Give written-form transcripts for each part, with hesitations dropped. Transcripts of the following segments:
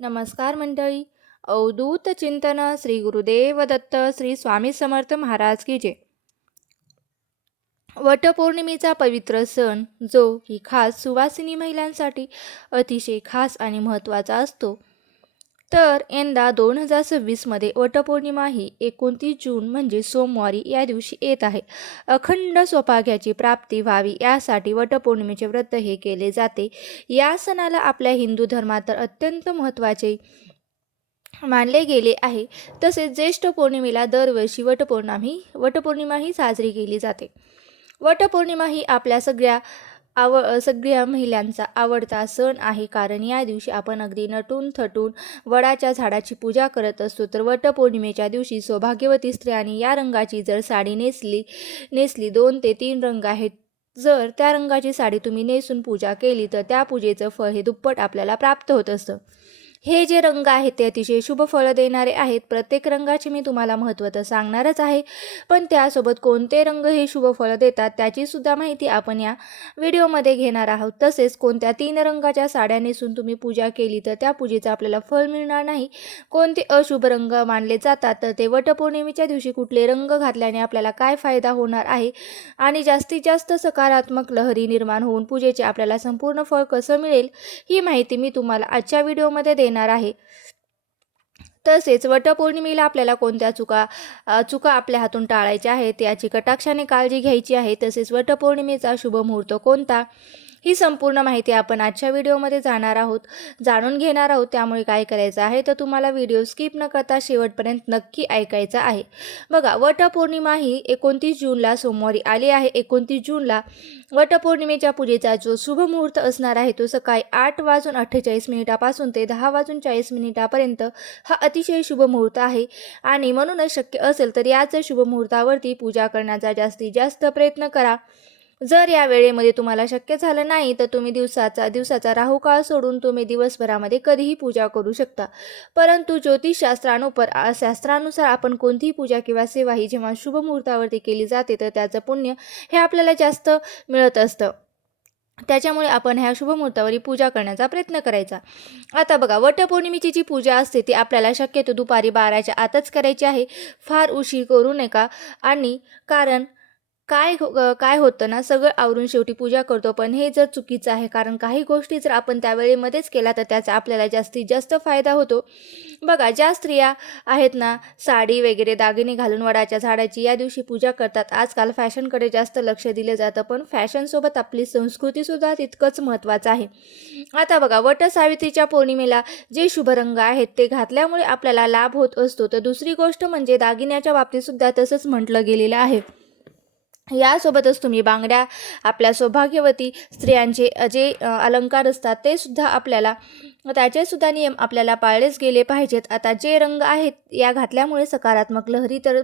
नमस्कार मंडळी. अवधूत चिंतन श्री गुरुदेव दत्त श्री स्वामी समर्थ महाराज की जय. वटपौर्णिमेचा पवित्र सण जो की खास सुवासिनी महिलांसाठी अतिशय खास आणि महत्त्वाचा असतो. तर यंदा 2026मध्ये वटपौर्णिमा ही 29 जून म्हणजे सोमवारी या दिवशी येत आहे. अखंड सौभाग्याची प्राप्ती व्हावी यासाठी वटपौर्णिमेचे व्रत हे केले जाते. या सणाला आपल्या हिंदू धर्मात तर अत्यंत महत्त्वाचे मानले गेले आहे. तसेच ज्येष्ठ पौर्णिमेला दरवर्षी वटपौर्णिमा ही साजरी केली जाते. वटपौर्णिमा ही आपल्या सगळ्या महिलांचा आवडता सण आहे, कारण या दिवशी आपण अगदी नटून थटून वडाच्या झाडाची पूजा करत असतो. तर वटपौर्णिमेच्या दिवशी सौभाग्यवती स्त्रियांनी या रंगाची जर साडी नेसली 2 ते 3 रंग आहेत, जर त्या रंगाची साडी तुम्ही नेसून पूजा केली तर त्या पूजेचं फळ हे दुप्पट आपल्याला प्राप्त होत असतं. हे जे रंग आहेत ते अतिशय शुभ फळ देणारे आहेत. प्रत्येक रंगाचे मी तुम्हाला महत्त्व तर सांगणारच आहे, पण त्यासोबत कोणते रंग हे शुभ फळ देतात त्याची सुद्धा माहिती आपण या व्हिडिओमध्ये घेणार आहोत. तसेच कोणत्या 3 रंगाच्या साड्या नेसून तुम्ही पूजा केली तर त्या पूजेचं आपल्याला फळ मिळणार नाही. कोणते अशुभ रंग मानले जातात, तर ते वटपौर्णिमेच्या दिवशी कुठले रंग घातल्याने आपल्याला काय फायदा होणार आहे आणि जास्तीत जास्त सकारात्मक लहरी निर्माण होऊन पूजेचे आपल्याला संपूर्ण फळ कसं मिळेल, ही माहिती मी तुम्हाला आजच्या व्हिडिओमध्ये देणार आहे. तसेच वटपौर्णिमेला आपल्याला कोणत्या चुका आपल्या हातून टाळायच्या आहेत याची कटाक्षाने काळजी घ्यायची आहे. तसेच वटपौर्णिमेचा शुभ मुहूर्त कोणता, ही संपूर्ण माहिती आपण आजच्या व्हिडिओमध्ये जाणून घेणार आहोत. त्यामुळे काय करायचं आहे तर तुम्हाला व्हिडिओ स्किप न करता शेवटपर्यंत नक्की ऐकायचा आहे. बघा, वटपौर्णिमा ही 29 जूनला सोमवारी आली आहे. 29 जूनला वटपौर्णिमेच्या पूजेचा जो शुभ मुहूर्त असणार आहे तो सकाळी 8:48 पासून ते 10:40 हा अतिशय शुभ मुहूर्त आहे. आणि म्हणूनच शक्य असेल तर याच शुभ मुहूर्तावरती पूजा करण्याचा जास्तीत जास्त प्रयत्न करा. जर या वेळेमध्ये तुम्हाला शक्य झालं नाही तर तुम्ही दिवसाचा राहुकाळ सोडून तुम्ही दिवसभरामध्ये कधीही पूजा करू शकता. परंतु शास्त्रानुसार आपण कोणतीही पूजा किंवा सेवा ही जेव्हा शुभ मुहूर्तावरती केली जाते तर त्याचं पुण्य हे आपल्याला जास्त मिळत असतं. त्याच्यामुळे आपण ह्या शुभ मुहूर्तावरी पूजा करण्याचा प्रयत्न करायचा. आता बघा, वटपौर्णिमेची जी पूजा असते ती आपल्याला शक्यतो दुपारी 12च्या आतच करायची आहे. फार उशीर करू नका. आणि कारण काय होतं ना, सगळं आवरून शेवटी पूजा करतो, पण हे जर चुकीचं आहे. कारण काही गोष्टी जर आपण त्या वेळेमध्येच केल्या तर त्याचा आपल्याला जास्तीत जास्त फायदा होतो. बघा, ज्या स्त्रिया आहेत ना, साडी वगैरे दागिने घालून वडाच्या झाडाची या दिवशी पूजा करतात. आजकाल फॅशनकडे जास्त लक्ष दिलं जातं, पण फॅशनसोबत आपली संस्कृतीसुद्धा तितकंच महत्त्वाचं आहे. आता बघा, वटसावित्रीच्या पौर्णिमेला जे शुभ रंग आहेत ते घातल्यामुळे आपल्याला लाभ होत असतो. तर दुसरी गोष्ट म्हणजे दागिन्याच्या बाबतीतसुद्धा तसंच म्हटलं गेलेलं आहे. यासोबतच तुम्ही बांगड्या, आपल्या सौभाग्यवती स्त्रियांचे जे अलंकार असतात ते सुद्धा त्याचे सुद्धा नियम आपल्याला पाळलेच गेले पाहिजेत. आता जे रंग आहेत या घातल्यामुळे सकारात्मक लहरी तर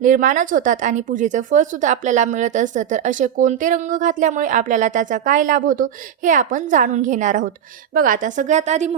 निर्माणच होतात आणि पूजेचं फळ सुद्धा आपल्याला मिळत असतं. तर असे कोणते रंग घातल्यामुळे आपल्याला त्याचा काय लाभ होतो हे आपण जाणून घेणार आहोत. बघा, आता सगळ्यात आधी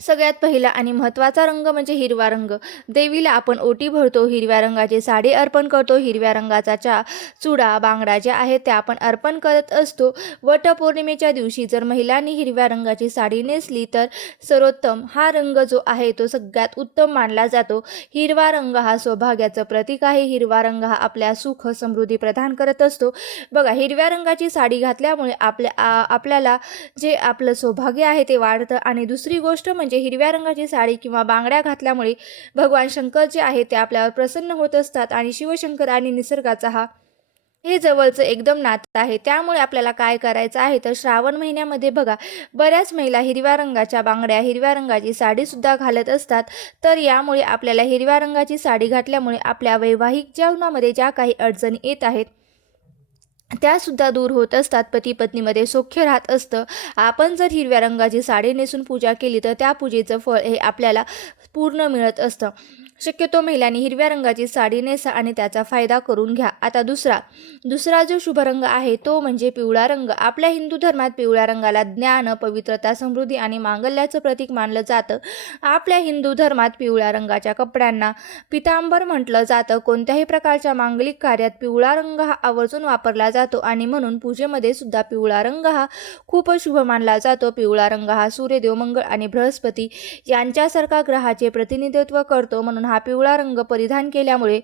सगळ्यात पहिला आणि महत्त्वाचा रंग म्हणजे हिरवा रंग. देवीला आपण ओटी भरतो, हिरव्या रंगाची साडी अर्पण करतो, हिरव्या रंगाचा चुडा, बांगड्या ज्या आहेत त्या आपण अर्पण करत असतो. वटपौर्णिमेच्या दिवशी जर महिलांनी हिरव्या रंगाची साडी नेसली तर सर्वोत्तम हा रंग जो आहे तो सगळ्यात उत्तम मानला जातो. हिरवा रंग हा सौभाग्याचं प्रतीक आहे. हिरवा रंग हा आपल्या सुख समृद्धी प्रदान करत असतो. बघा, हिरव्या रंगाची साडी घातल्यामुळे आपल्याला जे आपलं सौभाग्य आहे ते वाढतं. आणि दुसरी गोष्ट म्हणजे हिरव्या रंगाची साडी किंवा बांगड्या घातल्यामुळे भगवान शंकर जे आहे ते आपल्यावर प्रसन्न होत असतात. आणि शिवशंकर आणि निसर्गाचा हे जवळचं एकदम नातं आहे. त्यामुळे आपल्याला काय करायचं आहे तर श्रावण महिन्यामध्ये बघा, बऱ्याच महिला हिरव्या रंगाच्या बांगड्या, हिरव्या रंगाची साडीसुद्धा घालत असतात. तर यामुळे आपल्याला हिरव्या रंगाची साडी घातल्यामुळे आपल्या वैवाहिक जीवनामध्ये ज्या काही अडचणी येत आहेत त्यासुद्धा दूर होत असतात. पती पत्नीमध्ये सौख्य राहत असतं. आपण जर हिरव्या रंगाची साडी नेसून पूजा केली तर त्या पूजेचं फळ हे आपल्याला पूर्ण मिळत असतं. शक्यतो महिलांनी हिरव्या रंगाची साडी नेसा आणि त्याचा फायदा करून घ्या. आता दुसरा जो शुभ रंग आहे तो म्हणजे पिवळा रंग. आपल्या हिंदू धर्मात पिवळ्या रंगाला ज्ञान, पवित्रता, समृद्धी आणि मांगल्याचं प्रतीक मानलं जातं. आपल्या हिंदू धर्मात पिवळ्या रंगाच्या कपड्यांना पितांबर म्हटलं जातं. कोणत्याही प्रकारच्या मांगलिक कार्यात पिवळा रंग हा आवर्जून वापरला जातो आणि म्हणून पूजेमध्ये सुद्धा पिवळा रंग हा खूप शुभ मानला जातो. पिवळा रंग हा सूर्यदेव, मंगळ आणि बृहस्पती यांच्यासारखा ग्रहाचे प्रतिनिधित्व करतो. म्हणून हा पिवळा रंग परिधान केल्यामुळे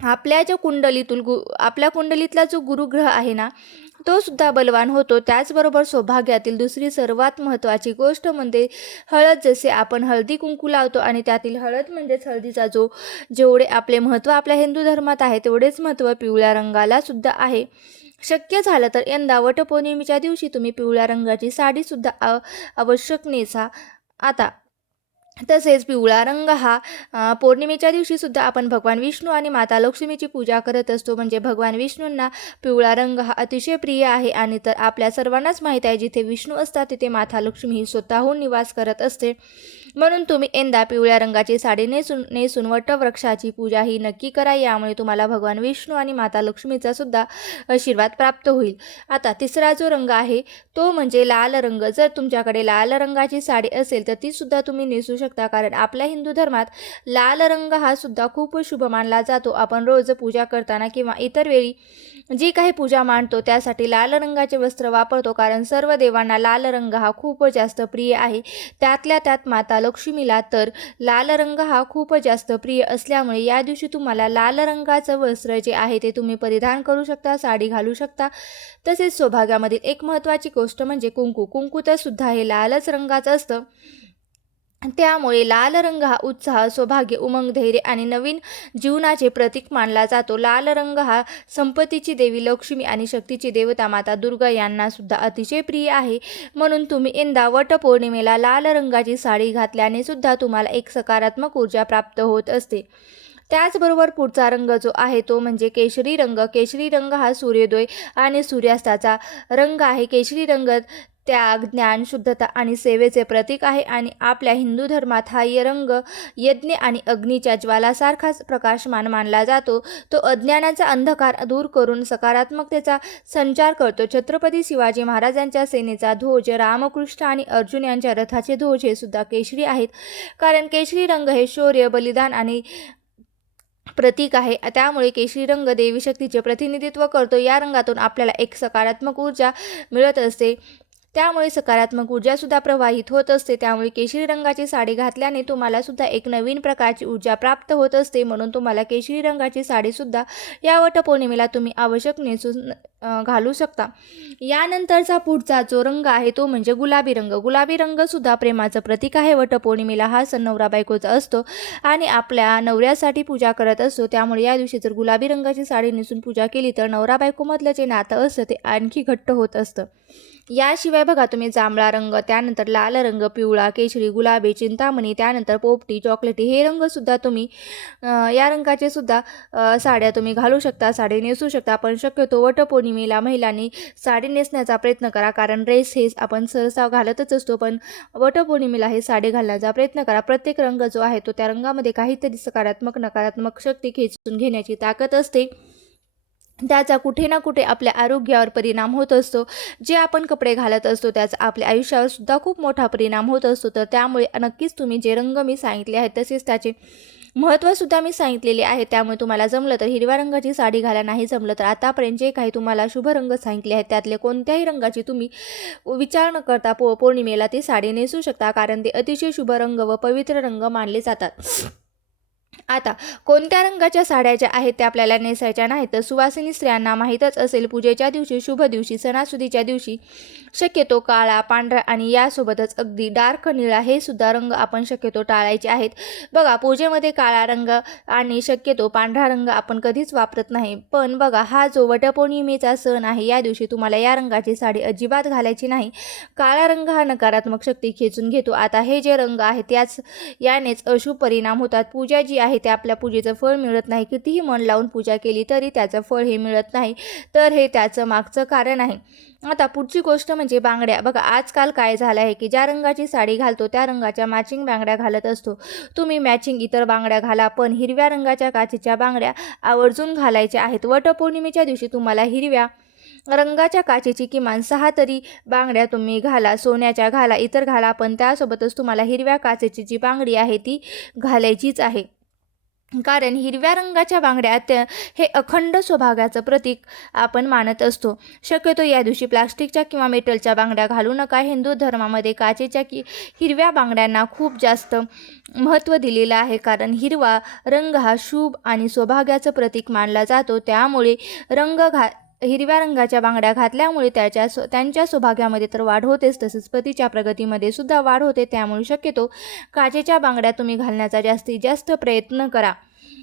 आपल्या कुंडलीतला जो गुरुग्रह आहे ना तो सुद्धा बलवान होतो. त्याचबरोबर सौभाग्यातील दुसरी सर्वात महत्त्वाची गोष्ट म्हणजे हळद. जसे आपण हळदी कुंकू लावतो आणि त्यातील हळद म्हणजेच हळदीचा जेवढे आपले महत्त्व आपल्या हिंदू धर्मात आहे तेवढेच महत्त्व पिवळ्या रंगाला सुद्धा आहे. शक्य झालं तर यंदा वटपौर्णिमेच्या दिवशी तुम्ही पिवळ्या रंगाची साडीसुद्धा आवश्यक नेसा. आता तसेच पिवळा रंग हा पौर्णिमेच्या दिवशी सुद्धा आपण भगवान विष्णू आणि माता लक्ष्मीची पूजा करत असतो. म्हणजे भगवान विष्णूंना पिवळा रंग हा अतिशय प्रिय आहे. आणि तर आपल्या सर्वांनाच माहीत आहे जिथे विष्णू असतात तिथे माता लक्ष्मी ही स्वतःहून निवास करत असते. म्हणून तुम्ही यंदा पिवळ्या रंगाची साडी नेसून वटवृक्षाची पूजा ही नक्की करा. यामुळे तुम्हाला भगवान विष्णू आणि माता लक्ष्मीचा सुद्धा आशीर्वाद प्राप्त होईल. आता तिसरा जो रंग आहे तो म्हणजे लाल रंग. जर तुमच्याकडे लाल रंगाची साडी असेल तर ती सुद्धा तुम्ही नेसू शकता. कारण आपल्या हिंदू धर्मात लाल रंग हा सुद्धा खूप शुभ मानला जातो. आपण रोज पूजा करताना किंवा इतर वेळी जी काही पूजा मांडतो त्यासाठी लाल रंगाचे वस्त्र वापरतो. कारण सर्व देवांना लाल रंग हा खूप जास्त प्रिय आहे. त्यातल्या त्यात माता लक्ष्मीला तर लाल रंग हा खूप जास्त प्रिय असल्यामुळे या दिवशी तुम्हाला लाल रंगाचं वस्त्र जे आहे ते तुम्ही परिधान करू शकता, साडी घालू शकता. तसेच सौभाग्यामधील एक महत्त्वाची गोष्ट म्हणजे कुंकू तर सुद्धा हे लालच रंगाचं असतं. त्यामुळे लाल रंग हा उत्साह, सौभाग्य, उमंग, धैर्य आणि नवीन जीवनाचे प्रतीक मानला जातो. लाल रंग हा संपत्तीची देवी लक्ष्मी आणि शक्तीची देवता माता दुर्गा यांना सुद्धा अतिशय प्रिय आहे. म्हणून तुम्ही यंदा वटपौर्णिमेला लाल रंगाची साडी घातल्याने सुद्धा तुम्हाला एक सकारात्मक ऊर्जा प्राप्त होत असते. त्याचबरोबर पुढचा रंग जो आहे तो म्हणजे केशरी रंग. केशरी रंग हा सूर्योदय आणि सूर्यास्ताचा रंग आहे. केशरी रंग त्याग, ज्ञान, शुद्धता आणि सेवेचे प्रतीक आहे. आणि आपल्या हिंदू धर्मात हा रंग यज्ञ आणि अग्नीच्या ज्वालासारखाच प्रकाशमान मानला जातो. तो अज्ञानाचा अंधकार दूर करून सकारात्मकतेचा संचार करतो. छत्रपती शिवाजी महाराजांच्या सेनेचा ध्वज, रामकृष्ण आणि अर्जुन यांच्या रथाचे ध्वज हे सुद्धा केशरी आहेत. कारण केशरी रंग हे शौर्य, बलिदान आणि प्रतीक आहे. त्यामुळे केशरी रंग देवी शक्तीचे प्रतिनिधित्व करतो. या रंगातून आपल्याला एक सकारात्मक ऊर्जा मिळत असते. त्यामुळे सकारात्मक ऊर्जासुद्धा प्रवाहित होत असते. त्यामुळे केशरी रंगाची साडी घातल्याने तुम्हाला सुद्धा एक नवीन प्रकारची ऊर्जा प्राप्त होत असते. म्हणून तुम्हाला केशरी रंगाची साडीसुद्धा या वटपौर्णिमेला तुम्ही आवश्यक नेसून घालू शकता. यानंतरचा पुढचा जो रंग आहे तो म्हणजे गुलाबी रंग. गुलाबी रंगसुद्धा प्रेमाचं प्रतीक आहे. वटपौर्णिमेला हा सण नवरा बायकोचा असतो आणि आपल्या नवऱ्यासाठी पूजा करत असतो. त्यामुळे या दिवशी जर गुलाबी रंगाची साडी नेसून पूजा केली तर नवरा बायकोमधलं जे नातं असतं ते आणखी घट्ट होत असतं. याशिवाय बघा तुम्ही जांभळा रंग, त्यानंतर लाल रंग, पिवळा, केशरी, गुलाबी, चिंतामणी, त्यानंतर पोपटी, चॉकलेटी हे रंगसुद्धा तुम्ही या रंगाचे सुद्धा साड्या तुम्ही घालू शकता, साडी नेसू शकता. पण शक्यतो वटपौर्णिमेला महिलांनी साडी नेसण्याचा प्रयत्न करा. कारण ड्रेस हे आपण सहसा घालतच असतो, पण वटपौर्णिमेला हे साडी घालण्याचा प्रयत्न करा. प्रत्येक रंग जो आहे तो त्या रंगामध्ये काहीतरी सकारात्मक, नकारात्मक शक्ती खेचून घेण्याची ताकद असते. त्याचा कुठे ना कुठे आपल्या आरोग्यावर परिणाम होत असतो. जे आपण कपडे घालत असतो त्याचा आपल्या आयुष्यावर सुद्धा खूप मोठा परिणाम होत असतो. तर त्यामुळे नक्कीच तुम्ही जे रंग मी सांगितले आहेत तसेच त्याचे महत्त्वसुद्धा मी सांगितलेले आहे. त्यामुळे तुम्हाला जमलं तर हिरव्या रंगाची साडी घाला, नाही जमलं तर आतापर्यंत जे काही तुम्हाला शुभ रंग सांगितले आहेत त्यातले कोणत्याही रंगाची तुम्ही विचार न करता पौर्णिमेला ती साडी नेसू शकता. कारण ते अतिशय शुभ रंग व पवित्र रंग मानले जातात. आता कोणत्या रंगाच्या साड्या ज्या आहेत त्या आपल्याला नेसायच्या नाहीत तर सुवासिनी स्त्रियांना माहीतच असेल, पूजेच्या दिवशी, शुभ दिवशी, सणासुदीच्या दिवशी शक्यतो काळा, पांढरा आणि यासोबतच अगदी डार्क निळा हे सुद्धा रंग आपण शक्यतो टाळायचे आहेत. बघा पूजेमध्ये काळा रंग आणि शक्यतो पांढरा रंग आपण कधीच वापरत नाही. पण बघा हा जो वटपौर्णिमेचा सण आहे या दिवशी तुम्हाला या रंगाची साडी अजिबात घालायची नाही. काळा रंग हा नकारात्मक शक्ती खेचून घेतो. आता हे जे रंग आहेत यानेच अशुभ परिणाम होतात. पूजा जी आहे ते आपल्या पूजेचं फळ मिळत नाही, कितीही मन लावून पूजा केली तरी त्याचं फळ हे मिळत नाही, तर हे त्याचं मागचं कारण आहे. आता पुढची गोष्ट म्हणजे बांगड्या. बघा आजकाल काय झालं आहे की ज्या रंगाची साडी घालतो त्या रंगाच्या मॅचिंग बांगड्या घालत असतो. तुम्ही मॅचिंग इतर बांगड्या घाला, पण हिरव्या रंगाच्या काचेच्या बांगड्या आवर्जून घालायच्या आहेत. वटपौर्णिमेच्या दिवशी तुम्हाला हिरव्या रंगाच्या काचेची किमान 6 तरी बांगड्या तुम्ही घाला. सोन्याच्या घाला, इतर घाला, पण त्यासोबतच तुम्हाला हिरव्या काचेची जी बांगडी आहे ती घालायचीच आहे. कारण हिरव्या रंगाच्या बांगड्या हे अखंड सौभाग्याचं प्रतीक आपण मानत असतो. शक्यतो या दिवशी प्लास्टिकच्या किंवा मेटलच्या बांगड्या घालू नका. हिंदू धर्मामध्ये काचेच्या हिरव्या बांगड्यांना खूप जास्त महत्त्व दिलेलं आहे, कारण हिरवा रंग हा शुभ आणि सौभाग्याचं प्रतीक मानला जातो. त्यामुळे हिरव्या रंगाच्या बांगड्या घातल्यामुळे त्यांच्या सौभाग्यामध्ये तर वाढ होतेच, तसेच पतीच्या प्रगतीमध्ये सुद्धा वाढ होते. त्यामुळे शक्यतो काचेच्या बांगड्या तुम्ही घालण्याचा जास्तीत जास्त प्रयत्न करा.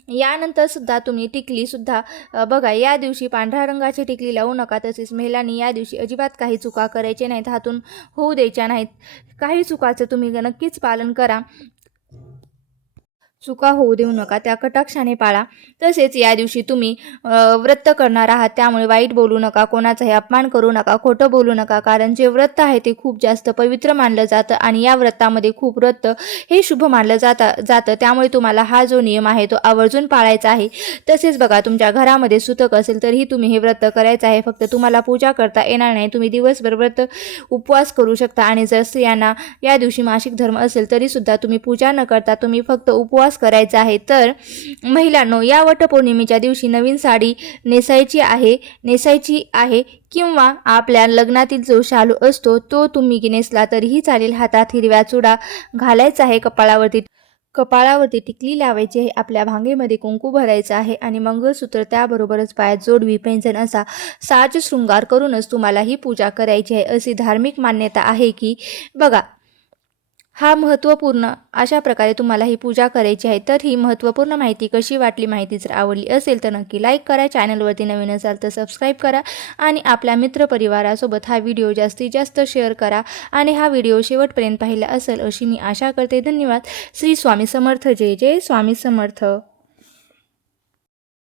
यानंतर सुद्धा तुम्ही टिकलीसुद्धा बघा, या दिवशी पांढऱ्या रंगाची टिकली लावू नका. तसेच महिलांनी या दिवशी अजिबात काही चुका करायच्या नाहीत, हातून होऊ द्यायच्या नाहीत. काही चुकाचं तुम्ही नक्कीच पालन करा. चुका होऊ देऊ नका, त्या कटाक्षाने पाळा. तसेच या दिवशी तुम्ही व्रत करणार आहात, त्यामुळे वाईट बोलू नका, कोणाचाही अपमान करू नका, खोटं बोलू नका. कारण जे व्रत आहे ते खूप जास्त पवित्र मानलं जातं आणि या व्रतामध्ये खूप व्रत हे शुभ मानलं जातं. त्यामुळे तुम्हाला हा जो नियम आहे तो आवर्जून पाळायचा आहे. तसेच बघा, तुमच्या घरामध्ये सुतक असेल तरीही तुम्ही हे व्रत करायचं आहे. फक्त तुम्हाला पूजा करता येणार नाही. तुम्ही दिवसभर व्रत उपवास करू शकता. आणि जर स्त्रियांना या दिवशी मासिक धर्म असेल तरीसुद्धा तुम्ही पूजा न करता तुम्ही फक्त उपवास करायचा आहे. तर महिलांनो, या वटपौर्णिमेच्या दिवशी नवीन साडी नेसायची आहे किंवा आपल्या लग्नातील जो शालू असतो तो तुम्ही नेसला तरीही चालेल. हातात हिरव्या चुडा घालायचा आहे, कपाळावरती टिकली लावायची आहे, आपल्या भांगेमध्ये कुंकू भरायचं आहे आणि मंगळसूत्र, त्याबरोबरच पायात जोडवी, पैंजण असा साज शृंगार करूनच तुम्हाला ही पूजा करायची आहे. अशी धार्मिक मान्यता आहे की बघा, हा महत्त्वपूर्ण अशा प्रकारे तुम्हाला ही पूजा करायची आहे. तर ही महत्त्वपूर्ण माहिती कशी वाटली? माहिती जर आवडली असेल तर नक्की लाईक करा, चॅनलवरती नवीन असाल तर सबस्क्राईब करा आणि आपल्या मित्रपरिवारासोबत हा व्हिडिओ जास्तीत जास्त शेअर करा. आणि हा व्हिडिओ शेवटपर्यंत पाहिला असेल अशी मी आशा करते. धन्यवाद. श्री स्वामी समर्थ. जय जय स्वामी समर्थ.